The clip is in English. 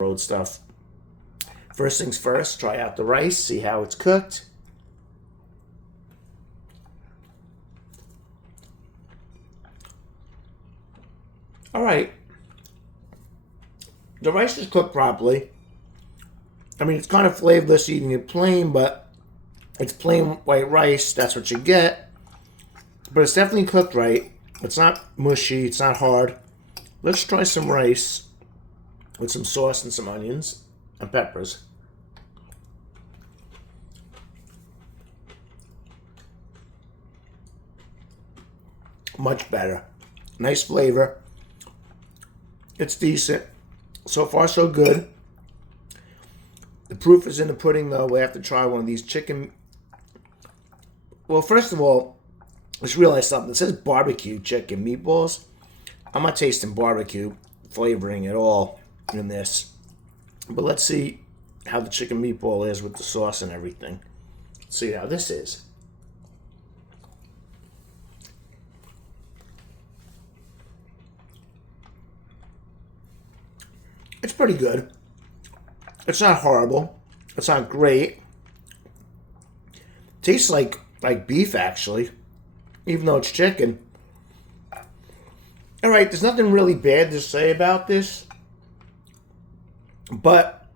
road stuff. First things first, try out the rice, see how it's cooked. All right. The rice is cooked properly. I mean, it's kind of flavorless eating it plain, but it's plain white rice. That's what you get. But it's definitely cooked right. It's not mushy. It's not hard. Let's try some rice with some sauce and some onions and peppers. Much better. Nice flavor. It's decent. So far, so good. The proof is in the pudding, though. We have to try one of these chicken. Well, first of all, let's realize something. It says barbecue chicken meatballs. I'm not tasting barbecue flavoring at all in this. But let's see how the chicken meatball is with the sauce and everything. Let's see how this is. It's pretty good. It's not horrible. It's not great. Tastes like beef, actually, even though it's chicken. All right, there's nothing really bad to say about this, but